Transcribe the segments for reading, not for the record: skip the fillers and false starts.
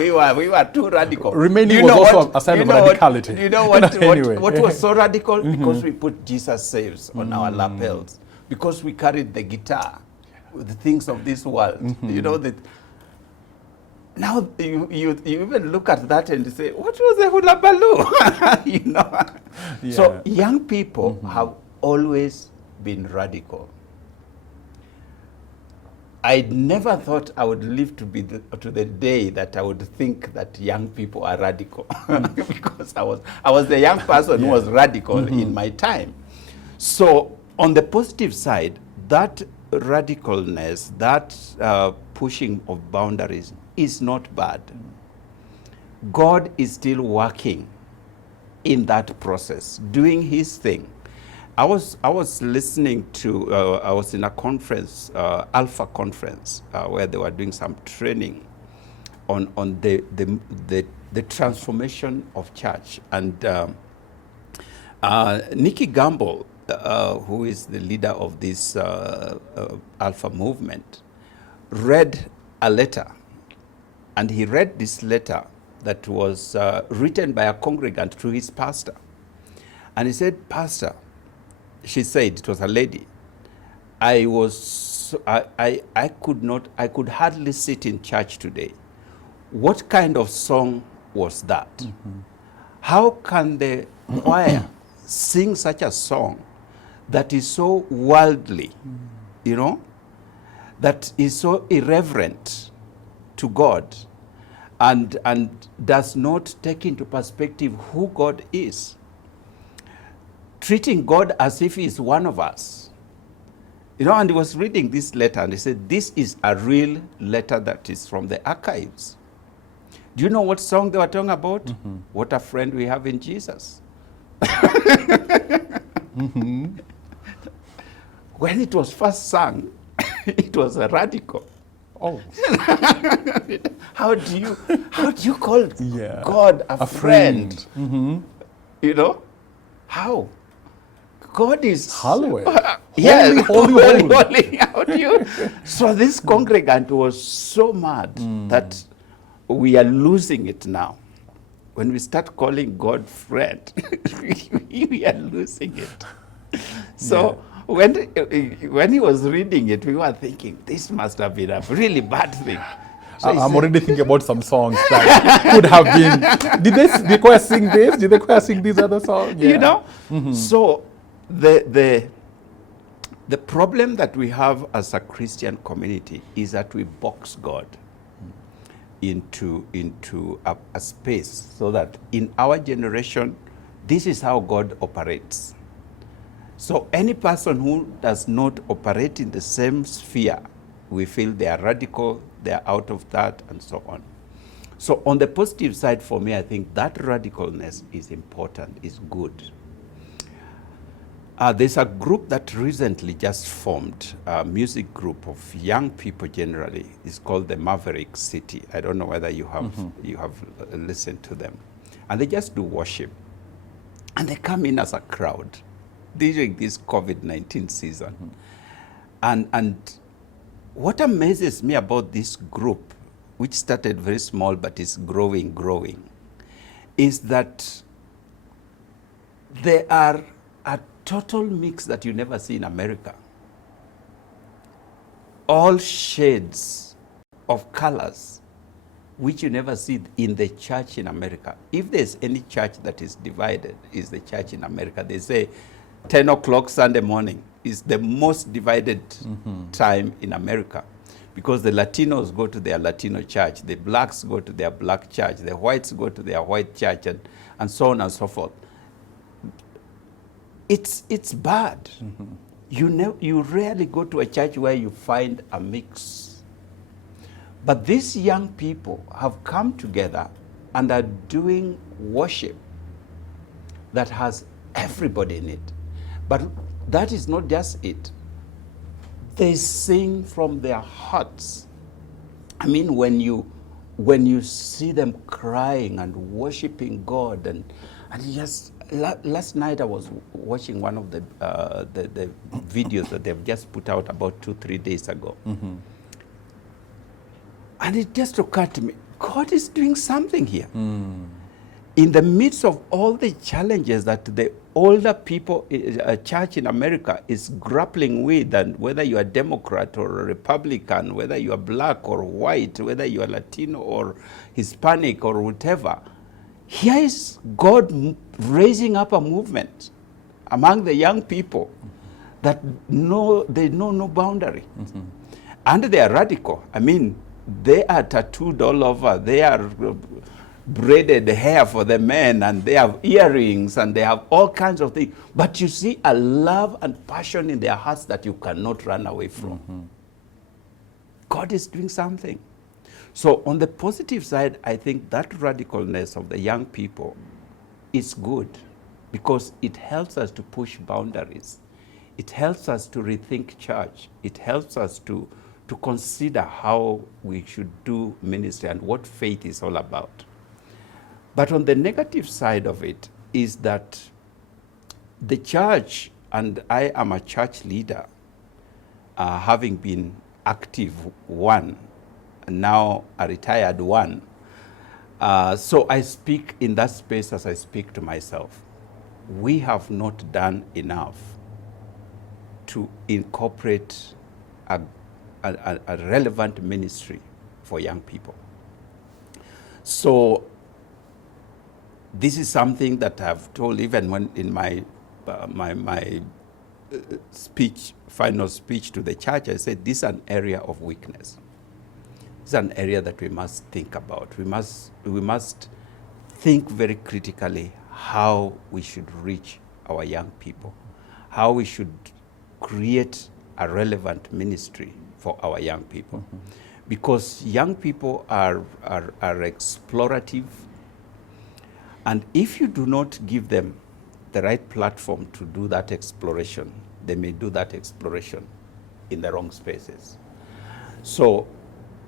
we were too radical. Remaining was also a sign of radicality. You know what? Anyway. What was so radical? Because we put Jesus Saves on our lapels. Because we carried the guitar, the things of this world. You know that. Now you even look at that and say, what was the hula baloo? You know. Yeah. So young people have always been radical. I never thought I would live to be to the day that I would think that young people are radical, because I was the young person who was radical in my time. So on the positive side, that radicalness, that pushing of boundaries is not bad. God is still working in that process, doing his thing. I was listening to, I was in a conference, Alpha conference, where they were doing some training on the transformation of church. And Nicky Gamble, who is the leader of this Alpha movement, read a letter. And he read this letter that was written by a congregant to his pastor. And he said, Pastor, she said, it was a lady, I could hardly sit in church today. What kind of song was that? How can the choir sing such a song that is so worldly, you know, that is so irreverent to God, and does not take into perspective who God is? Treating God as if he's one of us. You know, and he was reading this letter and he said, this is a real letter that is from the archives. Do you know what song they were talking about? What a friend we have in Jesus. When it was first sung, it was a radical. Oh. How do you call God a friend? You know? How? God is Hallowed. Yes, Holy. How do you? So this congregant was so mad that we are losing it now. When we start calling God friend, we are losing it. So when he was reading it, we were thinking, this must have been a really bad thing. So I'm already thinking about some songs that could have been. Did the choir sing this? Did the choir sing these other songs? You know? So the problem that we have as a Christian community is that we box God into a space, so that in our generation, this is how God operates. So any person who does not operate in the same sphere, we feel they are radical, they are out of that, and so on. So on the positive side for me, I think that radicalness is important, is good. There's a group that recently just formed, a music group of young people generally. It's called the Maverick City. I don't know whether you have listened to them. And they just do worship. And they come in as a crowd during this COVID-19 season. And what amazes me about this group, which started very small but is growing, is that they are a total mix that you never see in America. All shades of colors, which you never see in the church in America. If there's any church that is divided, is the church in America. They say 10 o'clock Sunday morning is the most divided time in America, because the Latinos go to their Latino church, the blacks go to their black church, the whites go to their white church, and so on and so forth. It's bad. You rarely go to a church where you find a mix. But these young people have come together and are doing worship that has everybody in it. But that is not just it. They sing from their hearts. I mean, when you see them crying and worshiping God, and just last night I was watching one of the videos that they've just put out about 2-3 days ago. And it just occurred to me, God is doing something here. In the midst of all the challenges that the older people, church in America is grappling with, and whether you are Democrat or a Republican, whether you are black or white, whether you are Latino or Hispanic or whatever, here is God raising up a movement among the young people that they know no boundary. And they are radical. I mean, they are tattooed all over. They are braided hair for the men, and they have earrings, and they have all kinds of things. But you see a love and passion in their hearts that you cannot run away from. God is doing something. So on the positive side, I think that radicalness of the young people is good, because it helps us to push boundaries. It helps us to rethink church. It helps us to consider how we should do ministry and what faith is all about. But on the negative side of it is that the church, and I am a church leader, having been active one, and now a retired one. So I speak in that space as I speak to myself. We have not done enough to incorporate a relevant ministry for young people. So this is something that I've told even when in my final speech to the church. I said this is an area of weakness. It's an area that we must think about. We must think very critically how we should reach our young people, how we should create a relevant ministry for our young people. Because young people are explorative, and if you do not give them the right platform to do that exploration, they may do that exploration in the wrong spaces. So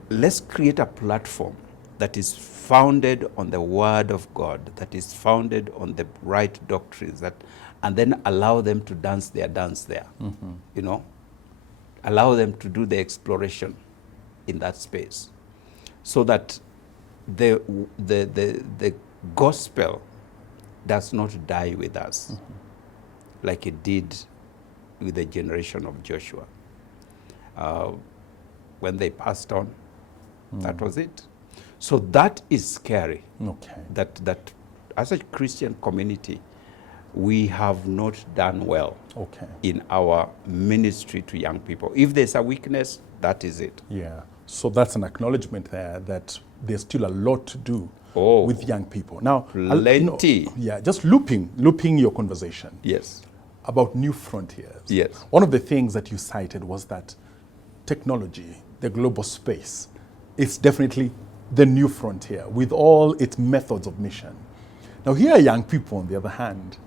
let's create a platform that is founded on the Word of God, that is founded on the right doctrines, and then allow them to dance their dance there. You know, allow them to do the exploration in that space, so that the gospel does not die with us like it did with the generation of Joshua. When they passed on, that was it. So that is scary. Okay. That as a Christian community, we have not done well in our ministry to young people. If there's a weakness, that is it. Yeah. So that's an acknowledgement there that there's still a lot to do with young people. Now, plenty. Just looping your conversation. Yes. About new frontiers. Yes. One of the things that you cited was that technology, the global space, is definitely the new frontier with all its methods of mission. Now, here are young people, on the other hand,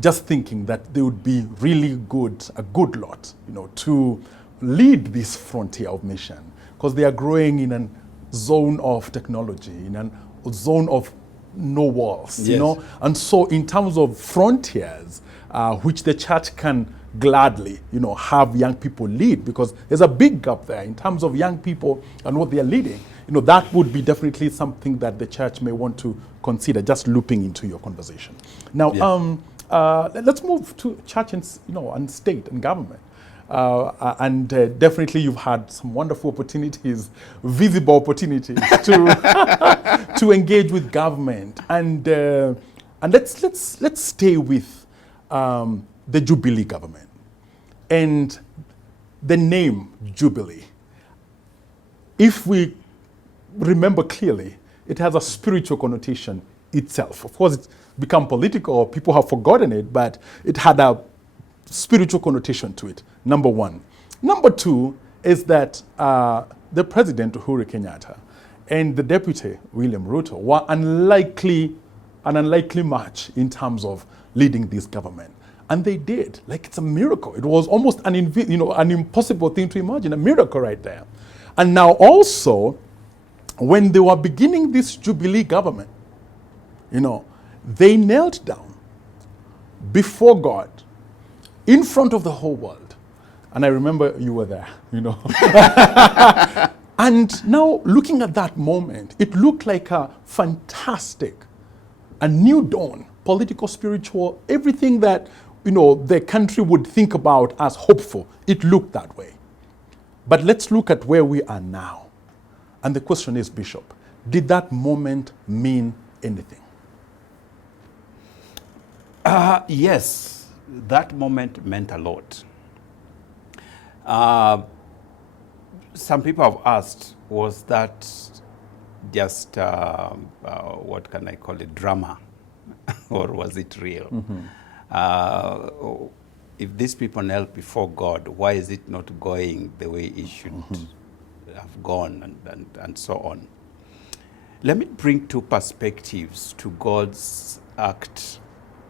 just thinking that they would be really a good lot, to lead this frontier of mission, because they are growing in a zone of technology, in a zone of no walls, yes. And so in terms of frontiers, which the church can gladly, have young people lead, because there's a big gap there in terms of young people and what they are leading. That would be definitely something that the church may want to consider, just looping into your conversation. Now, let's move to church and state and government. And definitely you've had some wonderful opportunities, visible opportunities to engage with government. And let's stay with the Jubilee government and the name Jubilee. If we remember clearly, it has a spiritual connotation itself. Of course, it's become political, or people have forgotten it, but it had a spiritual connotation to it, number one. Number two is that the president, Uhuru Kenyatta, and the deputy, William Ruto, were an unlikely match in terms of leading this government. And they did. Like, it's a miracle. It was almost an impossible thing to imagine, a miracle right there. And now also, when they were beginning this Jubilee government, they knelt down before God, in front of the whole world. And I remember you were there, And now, looking at that moment, it looked like a fantastic, a new dawn, political, spiritual, everything that, the country would think about as hopeful. It looked that way. But let's look at where we are now. And the question is, Bishop, did that moment mean anything? Yes, that moment meant a lot. Some people have asked, was that just, what can I call it, drama? Or was it real? If these people knelt before God, why is it not going the way it should have gone, and so on? Let me bring two perspectives to God's act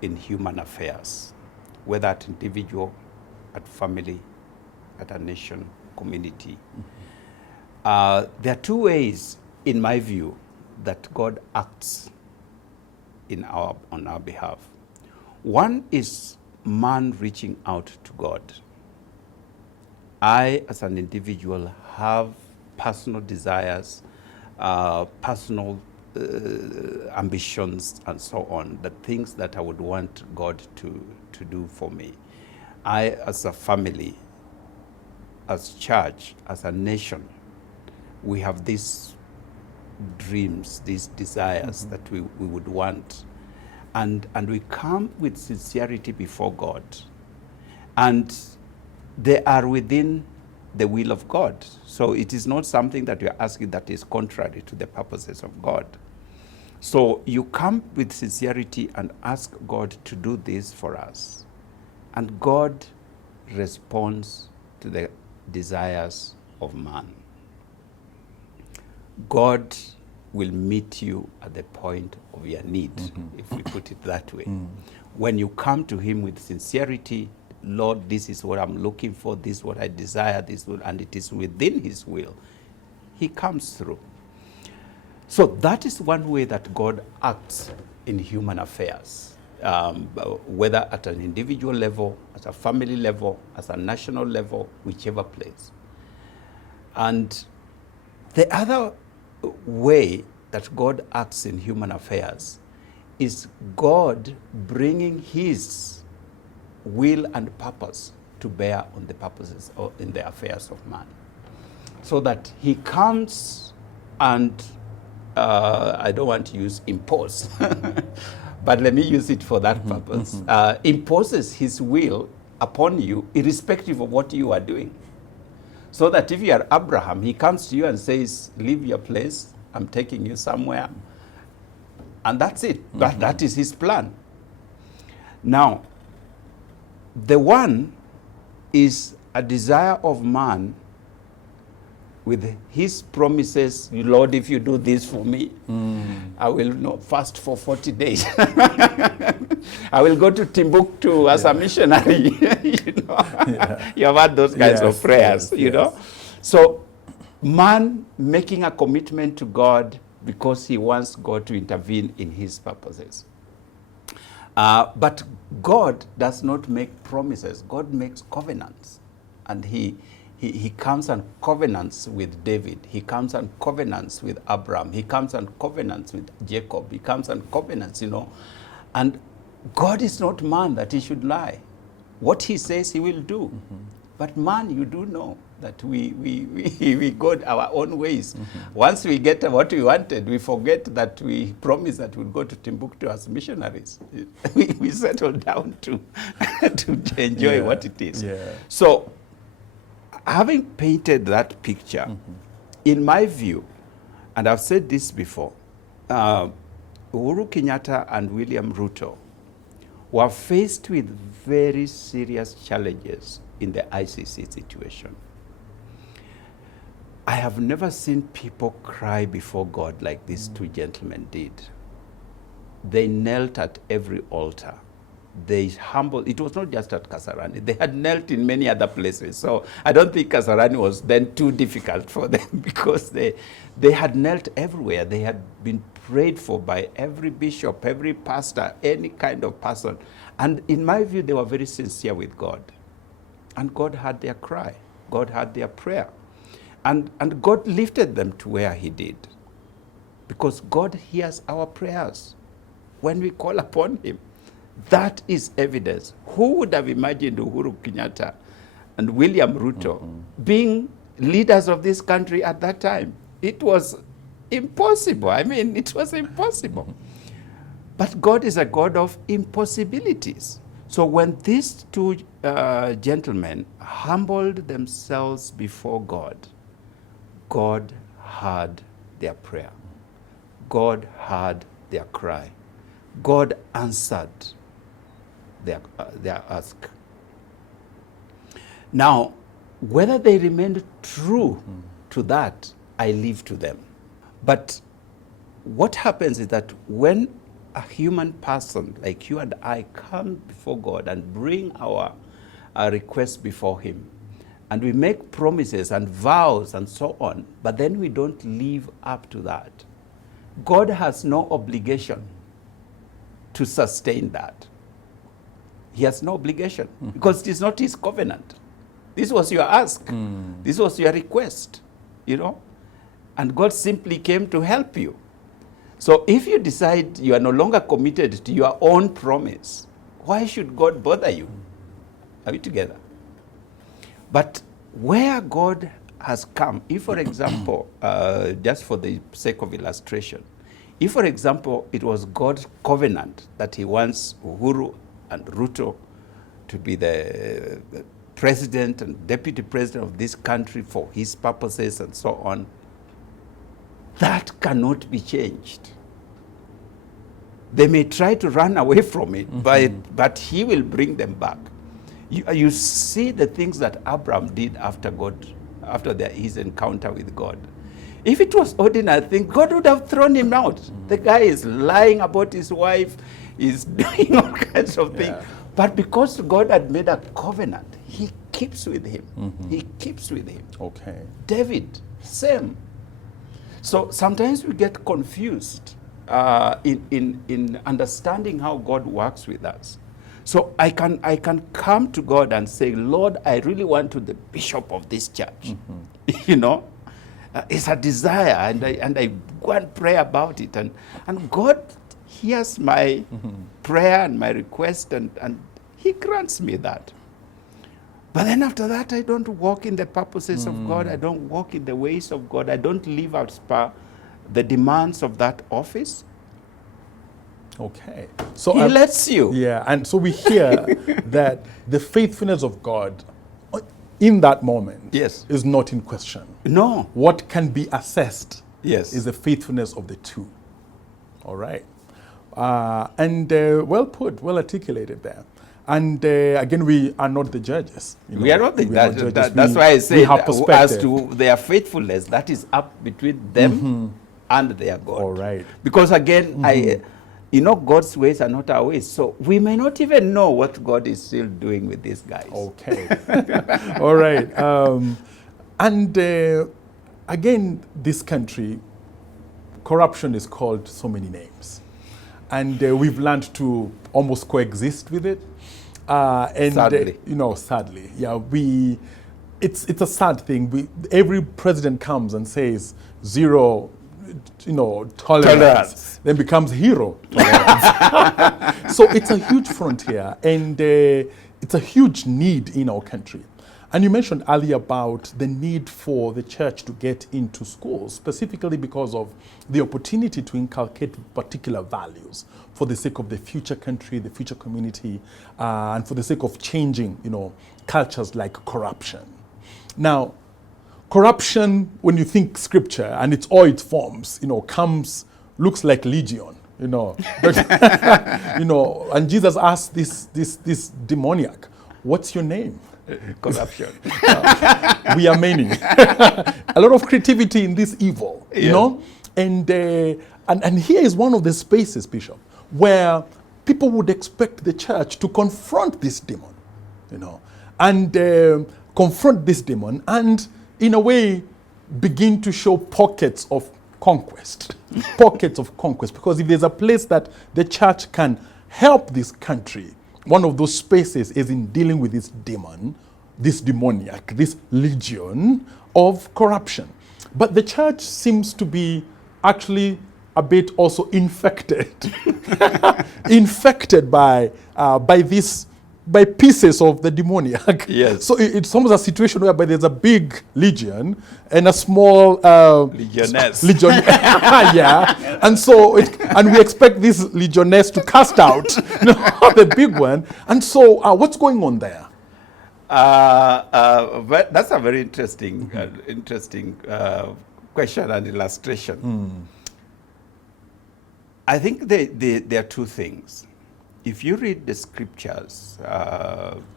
in human affairs, whether at individual, at family, at a nation, community. There are two ways, in my view, that God acts on our behalf. One is man reaching out to God. I, as an individual, have personal desires, personal ambitions, and so on, the things that I would want God to do for me. I, as a family, as church, as a nation, we have these dreams, these desires that we would want. And we come with sincerity before God. And they are within the will of God. So it is not something that you're asking that is contrary to the purposes of God. So you come with sincerity and ask God to do this for us. And God responds to the desires of man. God will meet you at the point of your need, if we put it that way. When you come to him with sincerity, Lord, this is what I'm looking for, this is what I desire, and it is within his will, he comes through. So that is one way that God acts in human affairs, whether at an individual level, at a family level, at a national level, whichever place. And the other way that God acts in human affairs is God bringing his will and purpose to bear on the purposes or in the affairs of man. So that he comes and, I don't want to use impose, but let me use it for that purpose, imposes his will upon you irrespective of what you are doing. So that if you are Abraham, he comes to you and says, leave your place, I'm taking you somewhere. And that's it. That is his plan. Now, the one is a desire of man with his promises. Lord, if you do this for me, I will not fast for 40 days. I will go to Timbuktu as a missionary. You have had those kinds of prayers, you know. So man making a commitment to God because he wants God to intervene in his purposes. But God does not make promises. God makes covenants. And he comes and covenants with David. He comes and covenants with Abraham. He comes and covenants with Jacob. He comes and covenants, you know. And God is not man that he should lie. What he says he will do. But man, you do know that we go our own ways. Once we get what we wanted, we forget that we promised that we'd go to Timbuktu as missionaries. we settle down to enjoy what it is. So, having painted that picture, in my view, and I've said this before, Uhuru Kenyatta and William Ruto were faced with very serious challenges in the ICC situation. I have never seen people cry before God like these two gentlemen did. They knelt at every altar. They humbled. It was not just at Kasarani. They had knelt in many other places. So I don't think Kasarani was then too difficult for them because they had knelt everywhere. They had been prayed for by every bishop, every pastor, any kind of person. And in my view, they were very sincere with God. And God heard their cry. God heard their prayer. And God lifted them to where he did. Because God hears our prayers when we call upon him. That is evidence. Who would have imagined Uhuru Kenyatta and William Ruto being leaders of this country at that time? It was impossible. I mean, it was impossible. But God is a God of impossibilities. So when these two gentlemen humbled themselves before God, God heard their prayer. God heard their cry. God answered their ask. Now, whether they remained true to that, I leave to them. But what happens is that when a human person like you and I come before God and bring our requests before him, and we make promises and vows and so on, but then we don't live up to that, God has no obligation to sustain that. He has no obligation because it is not his covenant. This was your ask. This was your request, you know, and God simply came to help you. So if you decide you are no longer committed to your own promise, why should God bother you? Are we together? But where God has come, if for example, just for the sake of illustration, if for example it was God's covenant that he wants Uhuru and Ruto to be the president and deputy president of this country for his purposes and so on, that cannot be changed. They may try to run away from it, but he will bring them back. You see the things that Abraham did after his encounter with God. If it was ordinary thing, God would have thrown him out. The guy is lying about his wife, he's doing all kinds of things. But because God had made a covenant, he keeps with him. He keeps with him. Okay. David, same. So sometimes we get confused in understanding how God works with us. So I can come to God and say, Lord, I really want to be the bishop of this church. You know, it's a desire, and I go and pray about it, and God hears my prayer and my request, and he grants me that. But then after that, I don't walk in the purposes of God. I don't walk in the ways of God. I don't live as per the demands of that office. Okay. So he lets you. Yeah, and so we hear that the faithfulness of God in that moment is not in question. No. What can be assessed is the faithfulness of the two. All right. And well put, well articulated there. And again, we are not the judges. You know, we are not the judges. That's why I say as to their faithfulness, that is up between them and their God. All right. Because again, you know, God's ways are not our ways. So we may not even know what God is still doing with these guys. Okay. All right. And again, this country, corruption is called so many names. And we've learned to almost coexist with it. And sadly. You know, sadly, yeah, it's a sad thing. Every president comes and says zero, you know, tolerance. Then becomes hero tolerance. So it's a huge frontier, and it's a huge need in our country. And you mentioned earlier about the need for the church to get into schools, specifically because of the opportunity to inculcate particular values for the sake of the future country, the future community, and for the sake of changing, you know, cultures like corruption. Now, corruption, when you think scripture and it's all its forms, you know, looks like legion, you know. But, you know, and Jesus asked this demoniac, "What's your name?" Corruption. We are many. A lot of creativity in this evil, you know? And here is one of the spaces, Bishop, where people would expect the church to confront this demon, you know, and confront this demon and, in a way, begin to show pockets of conquest. Pockets of conquest. Because if there's a place that the church can help this country, one of those spaces is in dealing with this demon, this demoniac, this legion of corruption. But the church seems to be actually a bit also infected, infected by pieces of the demoniac. Yes. So it's almost a situation whereby there's a big legion and a small Legionnaires. yeah. And so and we expect these legionnaires to cast out the big one. And so what's going on there? But that's a very interesting, question and illustration. I think there are two things. If you read the scriptures,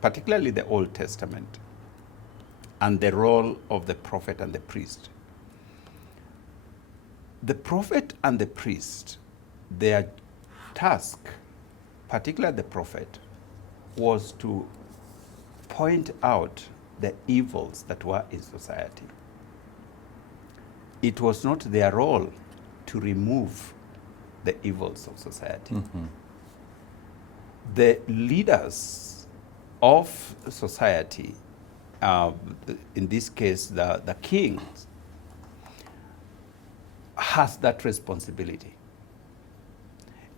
particularly the Old Testament, and the role of the prophet and the priest, the prophet and the priest, their task, particularly the prophet, was to point out the evils that were in society. It was not their role to remove the evils of society. The leaders of society, in this case the kings, has that responsibility.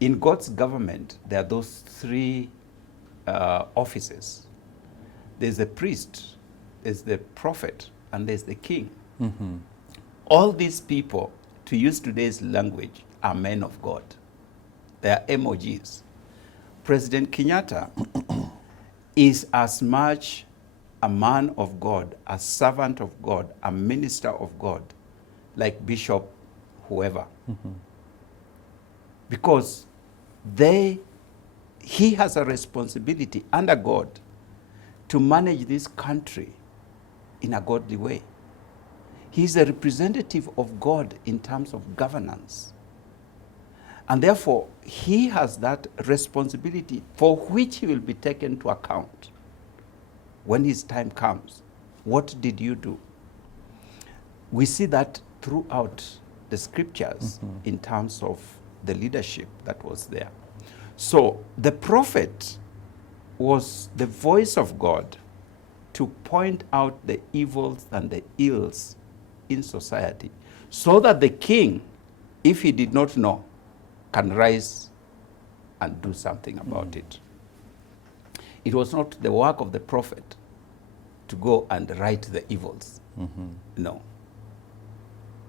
In God's government, there are those three offices. There's the priest, there's the prophet, and there's the king. All these people, to use today's language, are men of God. They are emojis. President Kenyatta is as much a man of God, a servant of God, a minister of God, like Bishop, whoever. Because he has a responsibility under God to manage this country in a godly way. He's a representative of God in terms of governance. And therefore, he has that responsibility for which he will be taken to account when his time comes. What did you do? We see that throughout the scriptures in terms of the leadership that was there. So the prophet was the voice of God to point out the evils and the ills in society, so that the king, if he did not know, can rise and do something about it. It was not the work of the prophet to go and right the evils. No.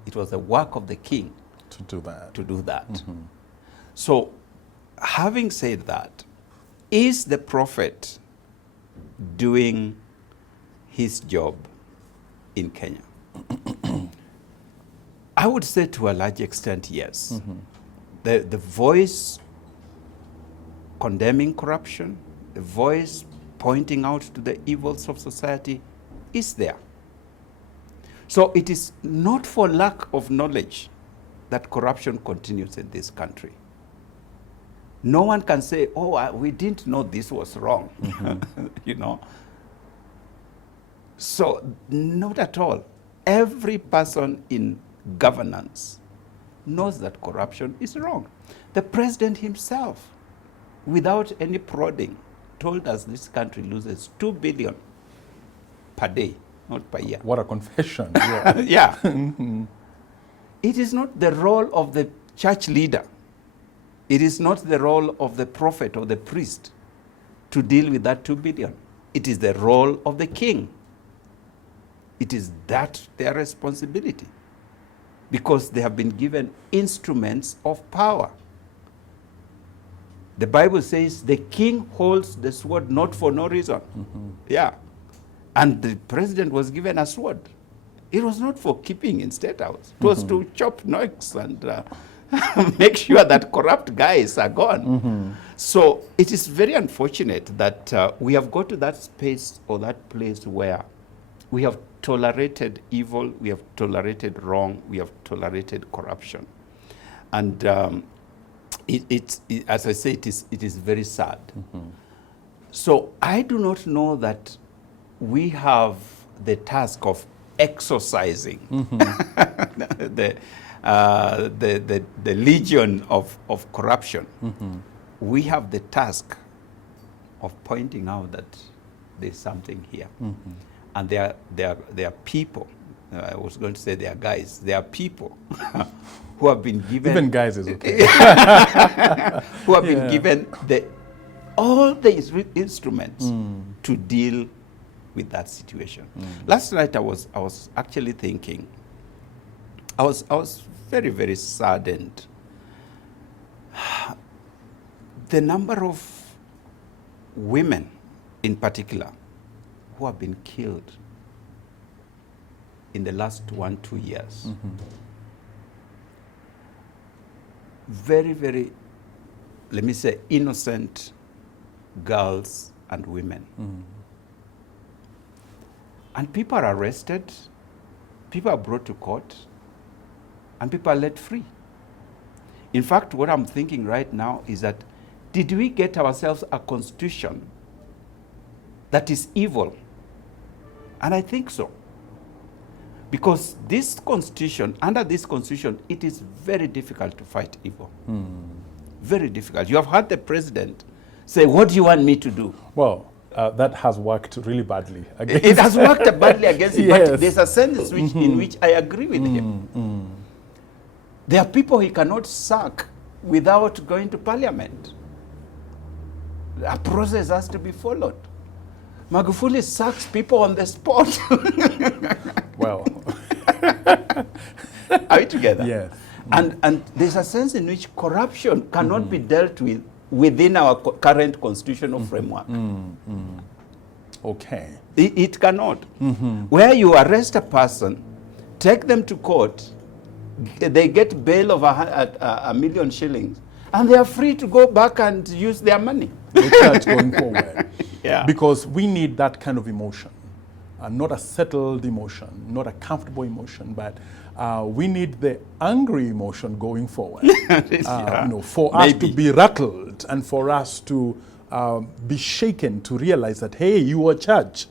It was the work of the king To do that. So, having said that, is the prophet doing his job in Kenya? I would say to a large extent, yes. The voice condemning corruption, the voice pointing out to the evils of society is there. So it is not for lack of knowledge that corruption continues in this country. No one can say, oh, we didn't know this was wrong, you know. So not at all. Every person in governance knows that corruption is wrong. The president himself, without any prodding, told us this country loses 2 billion per day, not per year. What a confession. Yeah. Yeah. It is not the role of the church leader. It is not the role of the prophet or the priest to deal with that 2 billion. It is the role of the king. It is that their responsibility, because they have been given instruments of power. The Bible says the king holds the sword not for no reason. Yeah. And the president was given a sword. It was not for keeping in State House. It was to chop knocks and make sure that corrupt guys are gone. So it is very unfortunate that we have got to that space or that place where we have tolerated evil, we have tolerated wrong, we have tolerated corruption. And as I say, it is very sad. So I do not know that we have the task of exorcising the legion of corruption. We have the task of pointing out that there's something here. And there are people, I was going to say they are guys. They are people who have been given... Even guys is okay. who have been given all the instruments to deal with that situation. Last night I was actually thinking, I was very, very saddened. The number of women in particular who have been killed in the last 1-2 years. Very, very, let me say, innocent girls and women. And people are arrested, people are brought to court, and people are let free. In fact, what I'm thinking right now is that, did we get ourselves a constitution that is evil? And I think so. Because this constitution, under this constitution, it is very difficult to fight evil. Very difficult. You have heard the president say, what do you want me to do? Well, that has worked really badly against It has worked badly against him, Yes. but there's a sense in which I agree with him. There are people he cannot sack without going to parliament. A process has to be followed. Magufuli sacks people on the spot. Well, Are we together? yes. And there's a sense in which corruption cannot be dealt with within our current constitutional framework. Okay. It cannot. Where you arrest a person, take them to court, they get bail of a million shillings, and they are free to go back and use their money. The church going forward. Yeah. Because we need that kind of emotion. Not a settled emotion, not a comfortable emotion, but we need the angry emotion going forward. Yeah. For us to be rattled and for us to be shaken to realize that, hey, you are church,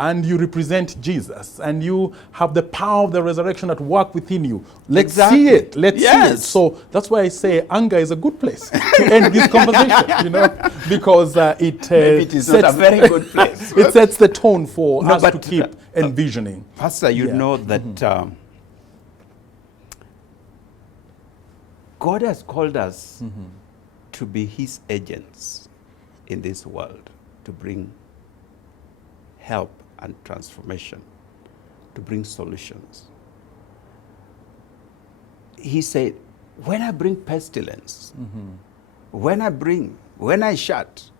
and you represent Jesus, and you have the power of the resurrection at work within you. Let's see it. Let's see it. So that's why I say anger is a good place to end this conversation, because it Maybe it is not a very good place. it sets the tone for us to keep envisioning. Pastor, you know that God has called us to be his agents in this world, to bring help and transformation, to bring solutions. He said, when I bring pestilence, when I shut,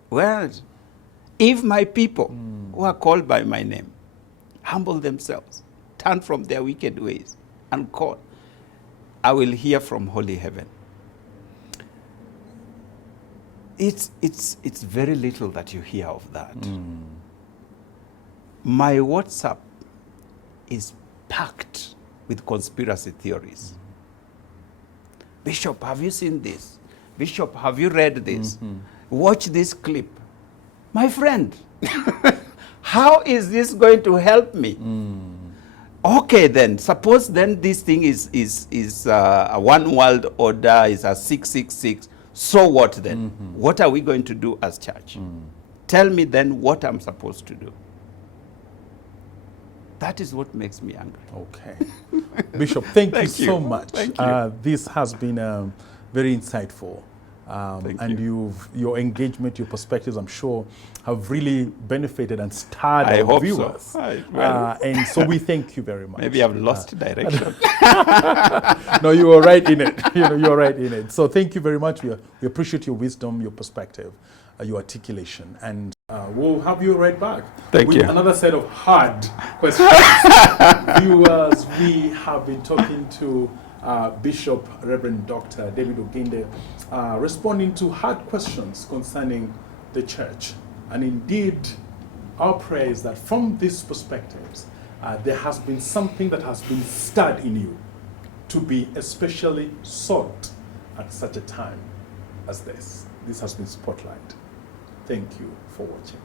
if my people who are called by my name humble themselves, turn from their wicked ways, and call, I will hear from holy heaven. It's very little that you hear of that. My WhatsApp is packed with conspiracy theories. Bishop, have you seen this? Bishop, have you read this? Watch this clip. My friend, how is this going to help me? Okay, then, suppose then this thing is a one world order, is a 666. So what then? What are we going to do as church? Tell me then what I'm supposed to do. That is what makes me angry. Okay. Bishop, thank you you so much. Thank you. This has been very insightful. Your engagement, your perspectives, I'm sure, have really benefited and stirred I our hope viewers. so. And So we thank you very much. maybe I've lost direction. No, you are right in it. You're right in it. So thank you very much. We appreciate your wisdom, your perspective, your articulation, and we'll have you right back. Thank you. Another set of hard questions. Viewers, we have been talking to Bishop Reverend Dr. David Oginde, responding to hard questions concerning the church. And indeed, our prayer is that from these perspectives, there has been something that has been stirred in you to be especially sought at such a time as this. This has been Spotlight. Thank you for watching.